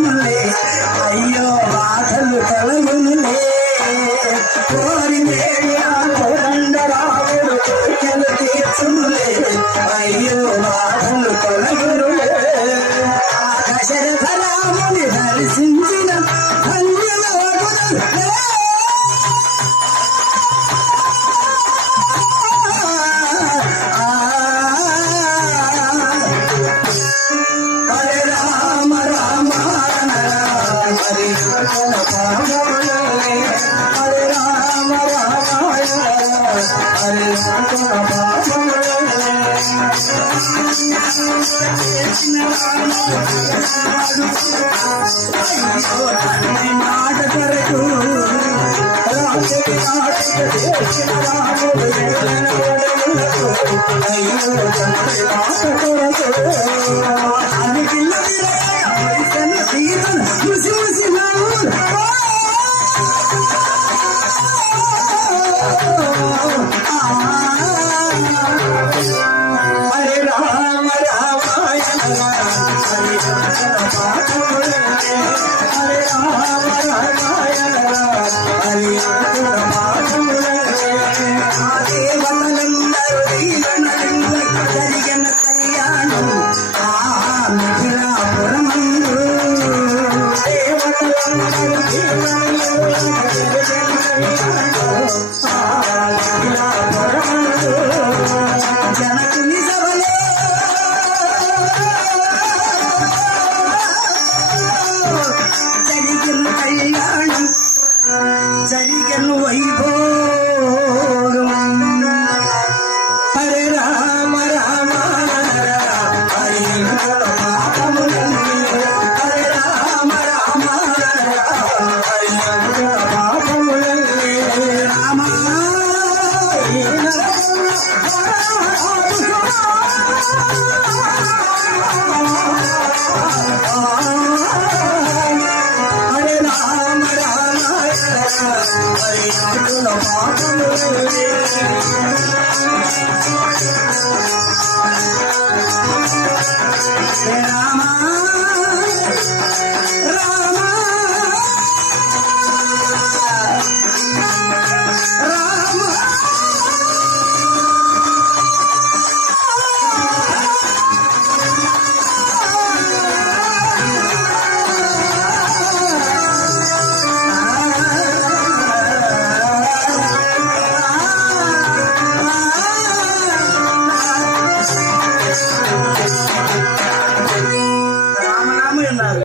Brasil. అయ్యో తండ్రి మాట अरे You. por పాపముల పాపములు